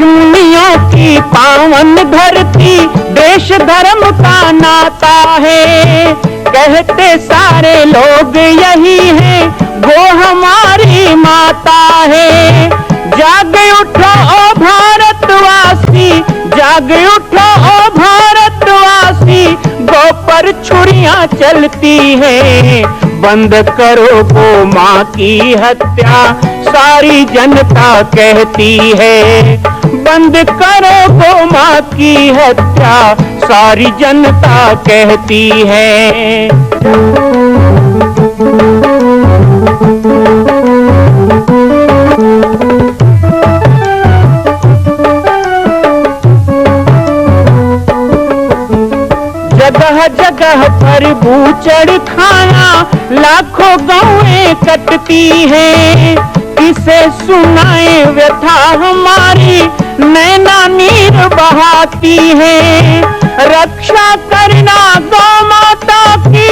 ऋषिमुनियों की पावन धरती, देश धर्म का नाता है। कहते सारे लोग यही है, वो हमारी माता है। जाग उठो ओ भारतवासी, जाग उठो ओ भारतवासी, गौ पर छुरियां चलती हैं। बंद करो गौ माँ की हत्या, सारी जनता कहती है। बंद करो गौ माँ की हत्या, सारी जनता कहती है। जगह जगह पर बूचड़ खाना, लाखों गौएं कटती हैं। किसे सुनाए व्यथा हमारी, नैना नीर बहाती है। रक्षा करना गौ माता की,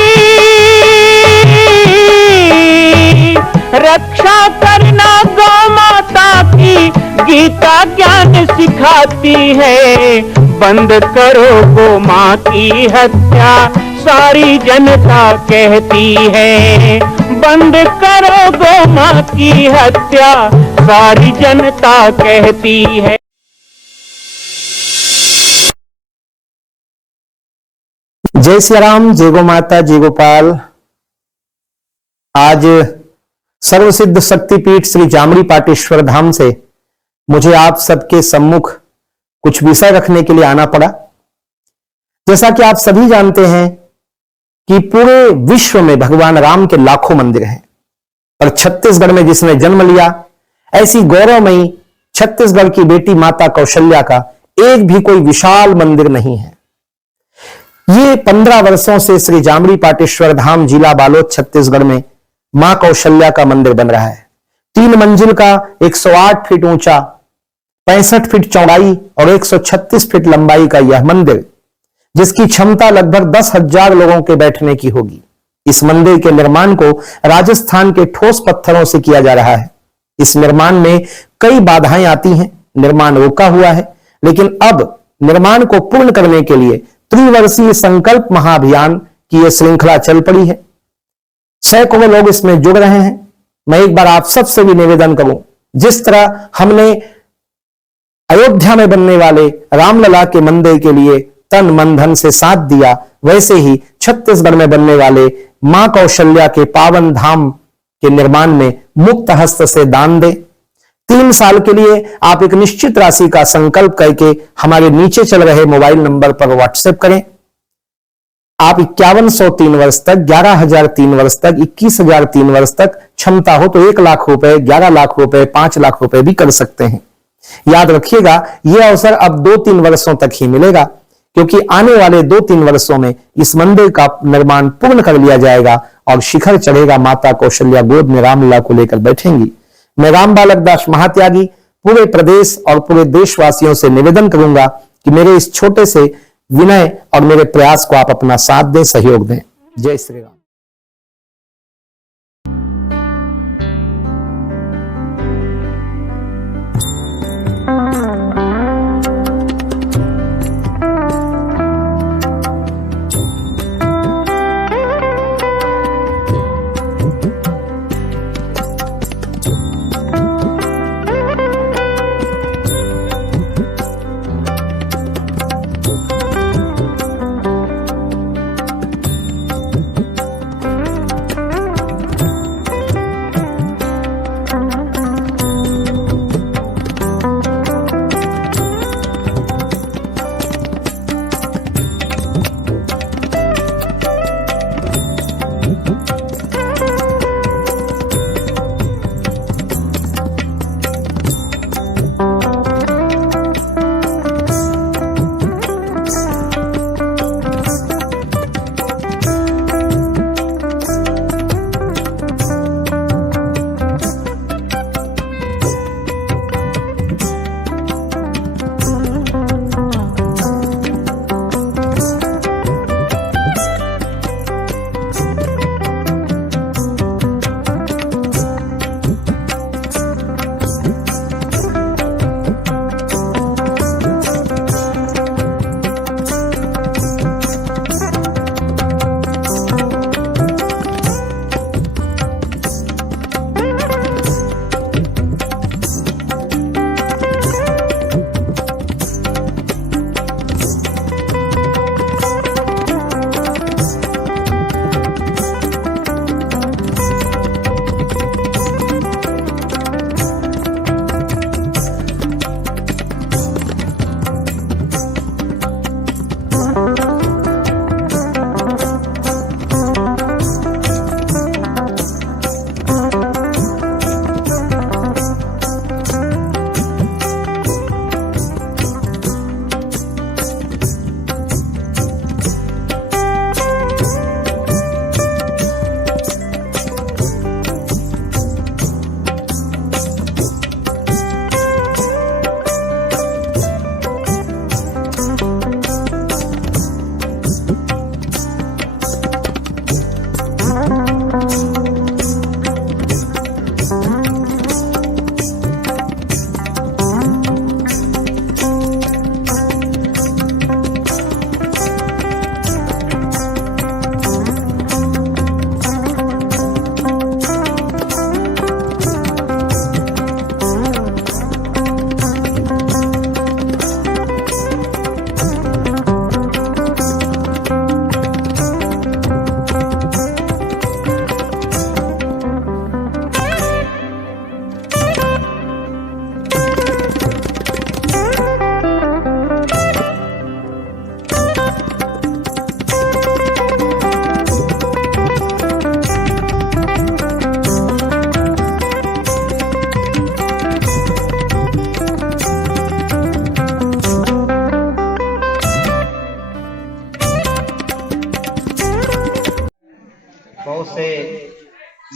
रक्षा करना गौ माता की, गीता ज्ञान सिखाती है। बंद करो गौ माँ की हत्या, सारी जनता कहती है। बंद करो गौ माँ की हत्या, सारी जनता कहती है। जय श्री राम, जय गो माता, जय गोपाल। आज सर्वसिद्ध शक्तिपीठ श्री जामड़ी पाटेश्वर धाम से मुझे आप सबके सम्मुख कुछ विषय रखने के लिए आना पड़ा। जैसा कि आप सभी जानते हैं कि पूरे विश्व में भगवान राम के लाखों मंदिर हैं, और छत्तीसगढ़ में जिसने जन्म लिया, ऐसी गौरवमयी छत्तीसगढ़ की बेटी माता कौशल्या का एक भी कोई विशाल मंदिर नहीं है। ये 15 वर्षों से श्री जामड़ी पाटेश्वर धाम, जिला बालोद, छत्तीसगढ़ में मां कौशल्या का मंदिर बन रहा है। 3 मंजिल का 108 फीट ऊंचा, 65 फीट चौड़ाई और 136 फीट लंबाई का यह मंदिर, जिसकी क्षमता लगभग 10,000 लोगों के बैठने की होगी। इस मंदिर के निर्माण को राजस्थान के ठोस पत्थरों से किया जा रहा है। इस निर्माण में कई बाधाएं आती हैं, निर्माण रुका हुआ है, लेकिन अब निर्माण को पूर्ण करने के लिए त्रिवर्षीय संकल्प महाअभियान की यह श्रृंखला चल पड़ी है। सैकड़ों लोग इसमें जुड़ रहे हैं। मैं एक बार आप सबसे भी निवेदन करूं, जिस तरह हमने अयोध्या में बनने वाले रामलला के मंदिर के लिए तन मन धन से साथ दिया, वैसे ही छत्तीसगढ़ में बनने वाले मां कौशल्या के पावन धाम के निर्माण में मुक्त हस्त से दान दें। 3 साल के लिए आप एक निश्चित राशि का संकल्प करके हमारे नीचे चल रहे मोबाइल नंबर पर व्हाट्सएप करें। आप 5100 3 वर्ष तक, 11,000 3 वर्ष तक, 21,000 3 वर्ष तक, क्षमता हो तो 1 लाख रुपए, 11 लाख रुपए, 5 लाख रुपए भी कर सकते हैं। याद रखिएगा, यह अवसर अब 2-3 वर्षों तक ही मिलेगा, क्योंकि आने वाले 2-3 वर्षों में इस मंदिर का निर्माण पूर्ण कर लिया जाएगा और शिखर चढ़ेगा। माता कौशल्या गोद में रामलला को लेकर बैठेंगी। मैं राम बालक दास महात्यागी पूरे प्रदेश और पूरे देशवासियों से निवेदन करूंगा कि मेरे इस छोटे से विनय और मेरे प्रयास को आप अपना साथ दें, सहयोग दें। जय श्री राम।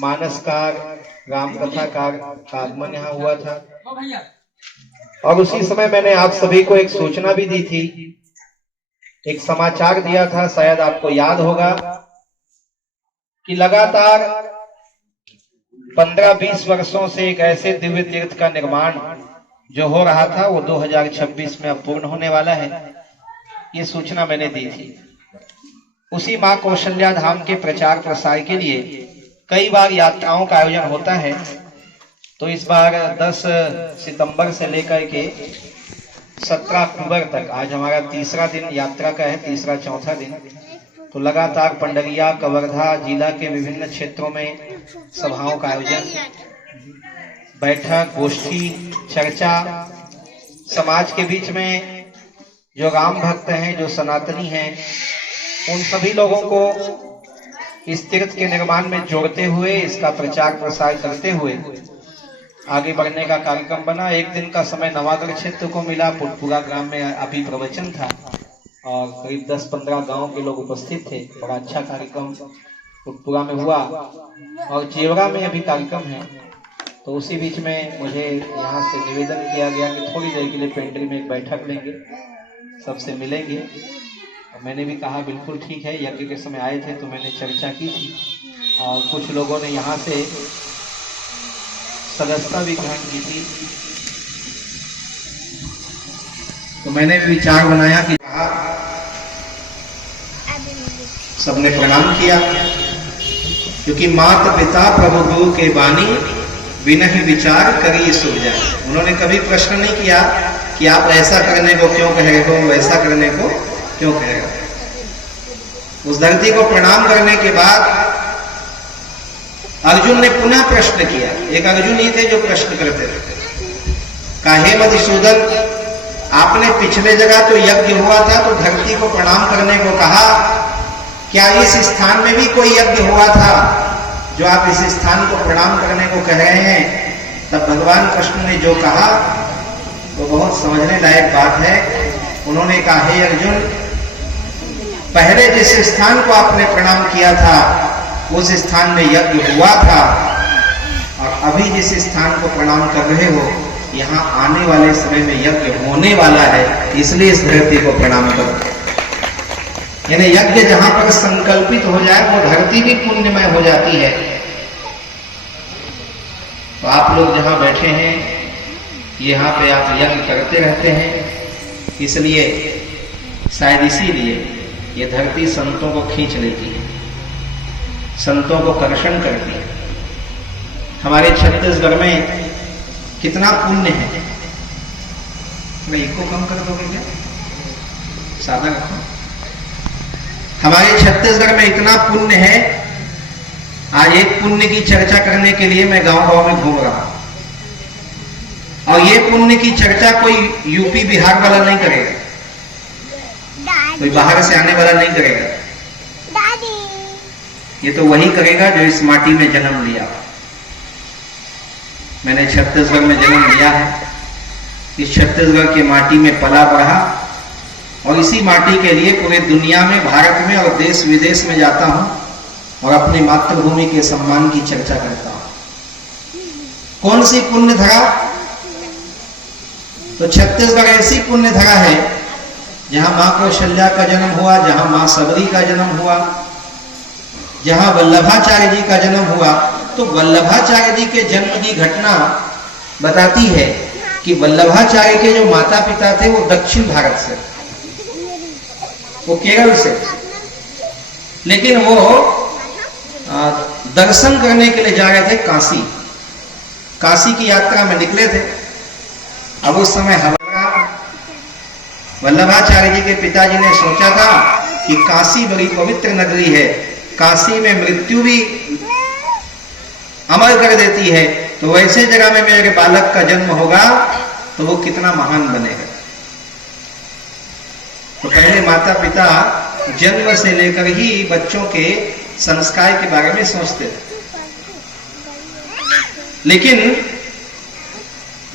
मानसकार, रामकथाकार का आगमन यहाँ हुआ था। और उसी समय मैंने आप सभी को एक सूचना भी दी थी, एक समाचार दिया था, शायद आपको याद होगा कि लगातार 15-20 वर्षों से एक ऐसे दिव्य तीर्थ का निर्माण जो हो रहा था वो 2026 में अब पूर्ण होने वाला है, ये सूचना मैंने दी थी। उसी मां कौशल्या धाम के प्रचार प्रसार के लिए कई बार यात्राओं का आयोजन होता है। तो इस बार 10 सितंबर से लेकर के 17 अक्टूबर तक, आज हमारा तीसरा दिन यात्रा का है, तीसरा चौथा दिन, तो लगातार पंडरिया, कवर्धा जिला के विभिन्न क्षेत्रों में सभाओं का आयोजन, बैठक, गोष्ठी, चर्चा, समाज के बीच में जो राम भक्त हैं, जो सनातनी हैं, उन सभी लोगों को इस तीर्थ के निर्माण में जोड़ते हुए, इसका प्रचार प्रसार करते हुए आगे बढ़ने का कार्यक्रम बना। एक दिन का समय नवागढ़ क्षेत्र को मिला, पुटपुरा ग्राम में अभी प्रवचन था और करीब 10-15 गांव के लोग उपस्थित थे। बड़ा अच्छा कार्यक्रम पुटपुरा में हुआ और जेवरा में अभी कार्यक्रम है। तो उसी बीच में मुझे यहाँ से निवेदन किया गया कि थोड़ी देर के लिए पेंड्री में एक बैठक लेंगे, सबसे मिलेंगे। और मैंने भी कहा बिल्कुल ठीक है। यज्ञ के समय आए थे तो मैंने चर्चा की थी और कुछ लोगों ने यहाँ से सदस्यता भी ग्रहण की थी। तो मैंने भी विचार बनाया कि सबने प्रणाम किया, क्योंकि माता पिता प्रभु गुरु के बानी बिना ही विचार करिए सुख जाए। उन्होंने कभी प्रश्न नहीं किया कि आप ऐसा करने को क्यों कह रहे हो, वैसा करने को क्यों कह रहे हो। उस धरती को प्रणाम करने के बाद अर्जुन ने पुनः प्रश्न किया। एक अर्जुन ही थे जो प्रश्न करते थे, काहे मधुसूदन, आपने पिछले जगह तो यज्ञ हुआ था तो धरती को प्रणाम करने को कहा, क्या इस स्थान में भी कोई यज्ञ हुआ था जो आप इस स्थान को प्रणाम करने को कह रहे हैं? तब भगवान कृष्ण ने जो कहा वो बहुत समझने लायक बात है। उन्होंने कहा, हे अर्जुन, पहले जिस स्थान को आपने प्रणाम किया था उस स्थान में यज्ञ हुआ था, और अभी जिस स्थान को प्रणाम कर रहे हो यहाँ आने वाले समय में यज्ञ होने वाला है, इसलिए इस धरती को प्रणाम करो। यानी यज्ञ जहां पर संकल्पित हो जाए वो धरती भी पुण्यमय हो जाती है। तो आप लोग जहां बैठे हैं यहाँ पे आप यज्ञ करते रहते हैं, इसलिए शायद इसीलिए ये धरती संतों को खींच लेती है, संतों को कर्षण करती है। हमारे छत्तीसगढ़ में कितना पुण्य है। इसको कम कर दोगे क्या? सादा रखो। हमारे छत्तीसगढ़ में इतना पुण्य है। आज एक पुण्य की चर्चा करने के लिए मैं गांव-गांव में घूम रहा हूं, और ये पुण्य की चर्चा कोई यूपी बिहार वाला नहीं करेगा, कोई बाहर से आने वाला नहीं करेगा। ये तो वही करेगा जो इस माटी में जन्म लिया। मैंने छत्तीसगढ़ में जन्म लिया है, इस छत्तीसगढ़ की माटी में पला बढ़ा, और इसी माटी के लिए पूरे दुनिया में, भारत में और देश विदेश में जाता हूं और अपनी मातृभूमि के सम्मान की चर्चा करता हूं। कौन सी पुण्य धरा? तो छत्तीसगढ़ ऐसी पुण्य धरा है जहां मां कौशल्या का जन्म हुआ, जहां मां सबरी का जन्म हुआ, जहां वल्लभाचार्य जी का जन्म हुआ। तो वल्लभाचार्य जी के जन्म की घटना बताती है कि वल्लभाचार्य के जो माता पिता थे वो दक्षिण भारत से, वो केरल से, लेकिन वो दर्शन करने के लिए जा रहे थे काशी। काशी की यात्रा में निकले थे। अब उस समय वल्लभाचार्य जी के पिताजी ने सोचा था कि काशी बड़ी पवित्र नगरी है, काशी में मृत्यु भी अमर कर देती है, तो वैसे जगह में मेरे बालक का जन्म होगा तो वो कितना महान बनेगा। तो पहले माता पिता जन्म से लेकर ही बच्चों के संस्कार के बारे में सोचते थे, लेकिन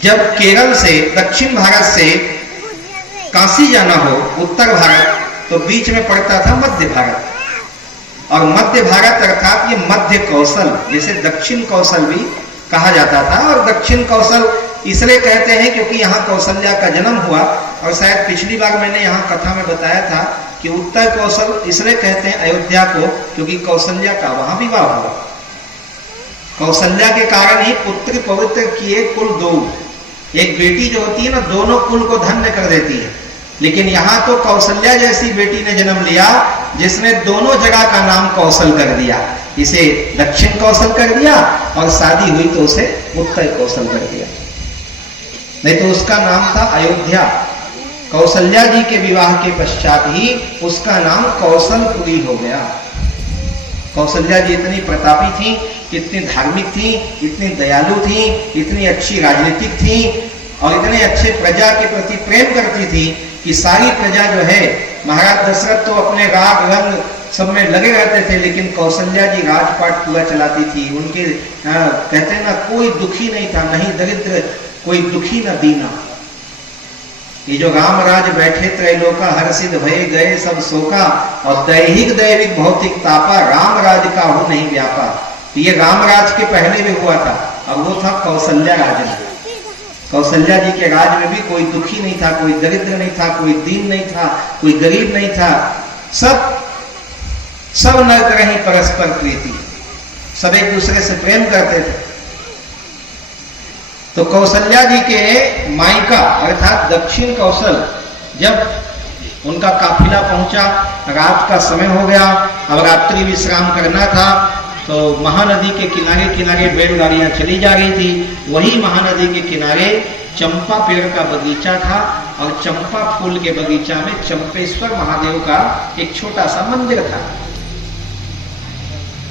जब केरल से, दक्षिण भारत से काशी जाना हो, उत्तर भारत, तो बीच में पड़ता था मध्य भारत। और मध्य भारत अर्थात ये मध्य कौशल, जिसे दक्षिण कौशल भी कहा जाता था। और दक्षिण कौशल इसलिए कहते हैं क्योंकि यहाँ कौशल्या का जन्म हुआ। और शायद पिछली बार मैंने यहाँ कथा में बताया था कि उत्तर कौशल इसलिए कहते हैं अयोध्या को क्योंकि कौशल्या का वहां विवाह हुआ। कौशल्या के कारण ही पुत्र पवित्र किए कुल दो। एक बेटी जो होती है ना, दोनों कुल को धन्य कर देती है। लेकिन यहाँ तो कौशल्या जैसी बेटी ने जन्म लिया जिसने दोनों जगह का नाम कौशल कर दिया। इसे दक्षिण कौशल कर दिया और शादी हुई तो उसे उत्तर कौशल कर दिया। नहीं तो उसका नाम था अयोध्या। कौशल्या जी के विवाह के पश्चात ही उसका नाम कौशलपुरी हो गया। कौशल्या जी इतनी प्रतापी थी, इतनी धार्मिक थी, इतनी दयालु थी, इतनी अच्छी राजनीतिक थी और इतने अच्छे प्रजा के प्रति प्रेम करती थी कि सारी प्रजा जो है, महाराज दशरथ तो अपने राग रंग सब में लगे रहते थे, लेकिन कौशल्या जी राजपाट पूरा चलाती थी। उनके कहते हैं ना, कोई दुखी नहीं था, नहीं दरिद्र, कोई दुखी न दीना। ये जो राम राज बैठे त्रैलोका, हर्षित भय गए सब शोका, और दैहिक दैविक भौतिक तापा, राम राज का हो नहीं व्यापा। तो ये राम राज के पहले भी हुआ था, और वो था कौशल्या राज में। कौशल्या जी के राज में भी कोई दुखी नहीं था, कोई दरिद्र नहीं था, कोई दीन नहीं था, कोई गरीब नहीं था। सब नर रही परस्पर प्रीति, सब एक दूसरे से प्रेम करते थे। तो कौशल्या जी के मायका अर्थात दक्षिण कौशल, जब उनका काफिला पहुंचा, रात का समय हो गया, अब रात्रि विश्राम करना था, तो महानदी के किनारे किनारे बैलगाड़ियां चली जा रही थी। वही महानदी के किनारे चंपा पेड़ का बगीचा था, और चंपा फूल के बगीचा में चंपेश्वर महादेव का एक छोटा सा मंदिर था।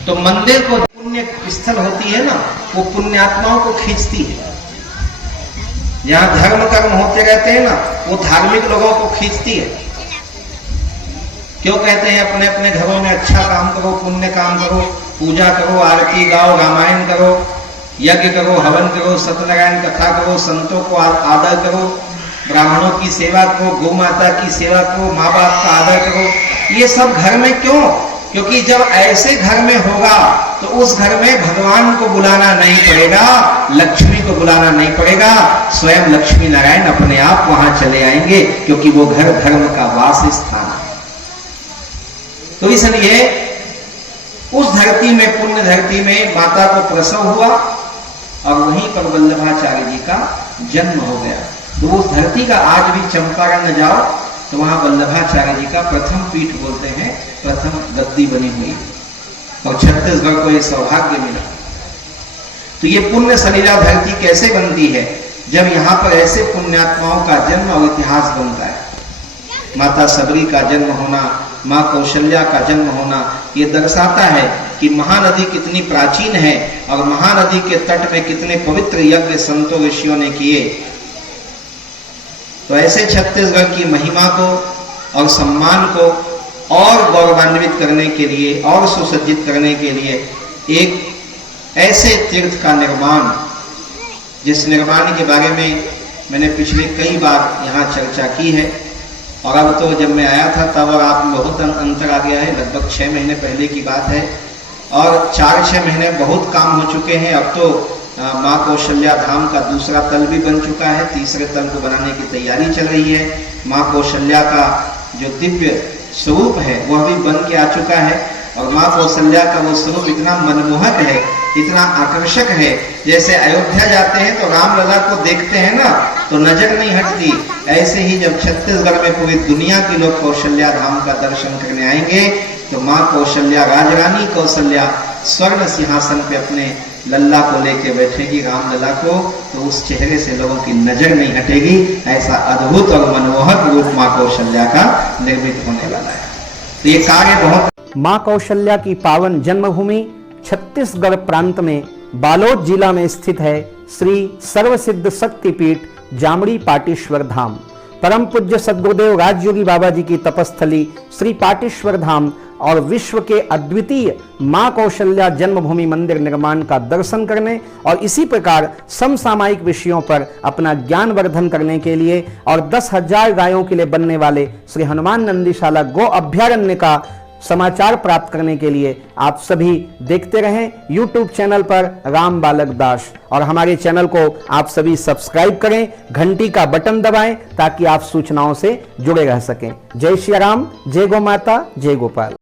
तो मंदिर को पुण्य स्थल होती है ना, वो पुण्यात्माओं को खींचती है। जहां धर्म कर्म होते रहते हैं ना, वो धार्मिक लोगों को खींचती है। क्यों कहते हैं अपने अपने घरों में अच्छा काम करो, पुण्य काम करो, पूजा करो, आरती गाओ, रामायण करो, यज्ञ करो, हवन करो, सत्यनारायण कथा करो, संतों को आदर करो, ब्राह्मणों की सेवा करो, गौ माता की सेवा करो, माँ बाप का आदर करो। ये सब घर में क्यों? क्योंकि जब ऐसे घर में होगा तो उस घर में भगवान को बुलाना नहीं पड़ेगा, लक्ष्मी को बुलाना नहीं पड़ेगा, स्वयं लक्ष्मी नारायण अपने आप वहां चले आएंगे, क्योंकि वो घर धर्म का वास स्थान है। तो इसलिए उस धरती में, पुण्य धरती में माता को प्रसव हुआ और वहीं पर वल्लभाचार्य जी का जन्म हो गया। तो उस धरती का आज भी चंपारण जाओ तो वहां वल्लभाचार्य जी का प्रथम पीठ बोलते हैं, प्रथम गद्दी बनी हुई, और छत्तीसगढ़ को यह सौभाग्य मिला। तो ये पुण्य सलीला धरती कैसे बनती है? जब यहाँ पर ऐसे पुण्यात्माओं का जन्म और इतिहास बनता है। माता सबरी का जन्म होना, माँ कौशल्या का जन्म होना, ये दर्शाता है कि महानदी कितनी प्राचीन है और महानदी के तट में कितने पवित्र यज्ञ संतों ऋषियों ने किए। तो ऐसे छत्तीसगढ़ की महिमा को और सम्मान को और गौरवान्वित करने के लिए और सुसज्जित करने के लिए एक ऐसे तीर्थ का निर्माण, जिस निर्माण के बारे में मैंने पिछले कई बार यहाँ चर्चा की है, और अब तो जब मैं आया था तब और आप में बहुत अंतर आ गया है। लगभग 6 महीने पहले की बात है, और 4-6 महीने बहुत काम हो चुके हैं। अब तो माँ कौशल्या धाम का दूसरा तल भी बन चुका है, तीसरे तल को बनाने की तैयारी चल रही है। माँ कौशल्या का जो दिव्य स्वरूप है वह भी बन के आ चुका है, और माँ कौशल्या का वो स्वरूप इतना मनमोहक है, इतना आकर्षक है। जैसे अयोध्या जाते हैं तो रामलला को देखते हैं ना तो नजर नहीं हटती, ऐसे ही जब छत्तीसगढ़ में पूरी दुनिया के लोग कौशल्या धाम का दर्शन करने आएंगे तो माँ कौशल्या, राजरानी कौशल्या स्वर्ण सिंहासन पे अपने लल्ला को लेके बैठेगी, रामलला को, तो उस चेहरे से लोगों की नजर नहीं हटेगी। ऐसा अद्भुत और मनमोहक रूप माँ कौशल्या का निर्मित होने वाला है। तो ये कार्य बहुत। मां कौशल्या की पावन जन्मभूमि छत्तीसगढ़ प्रांत में बालोद जिला में स्थित है श्री सर्वसिद्ध शक्तिपीठ जामड़ी पाटेश्वर धाम। परम पूज्य सद्गुरुदेव राजयोगी बाबा जी की तपस्थली श्री पाटेश्वर धाम और विश्व के अद्वितीय मां कौशल्या जन्मभूमि मंदिर निर्माण का दर्शन करने और इसी प्रकार समसामयिक विषयों पर अपना ज्ञान वर्धन करने के लिए और 10,000 गायों के लिए बनने वाले श्री हनुमान नंदीशाला गो अभ्यारण्य का समाचार प्राप्त करने के लिए आप सभी देखते रहें YouTube चैनल पर राम बालक दास, और हमारे चैनल को आप सभी सब्सक्राइब करें, घंटी का बटन दबाएं ताकि आप सूचनाओं से जुड़े रह सकें। जय श्री राम, जय गौ माता, जय गोपाल।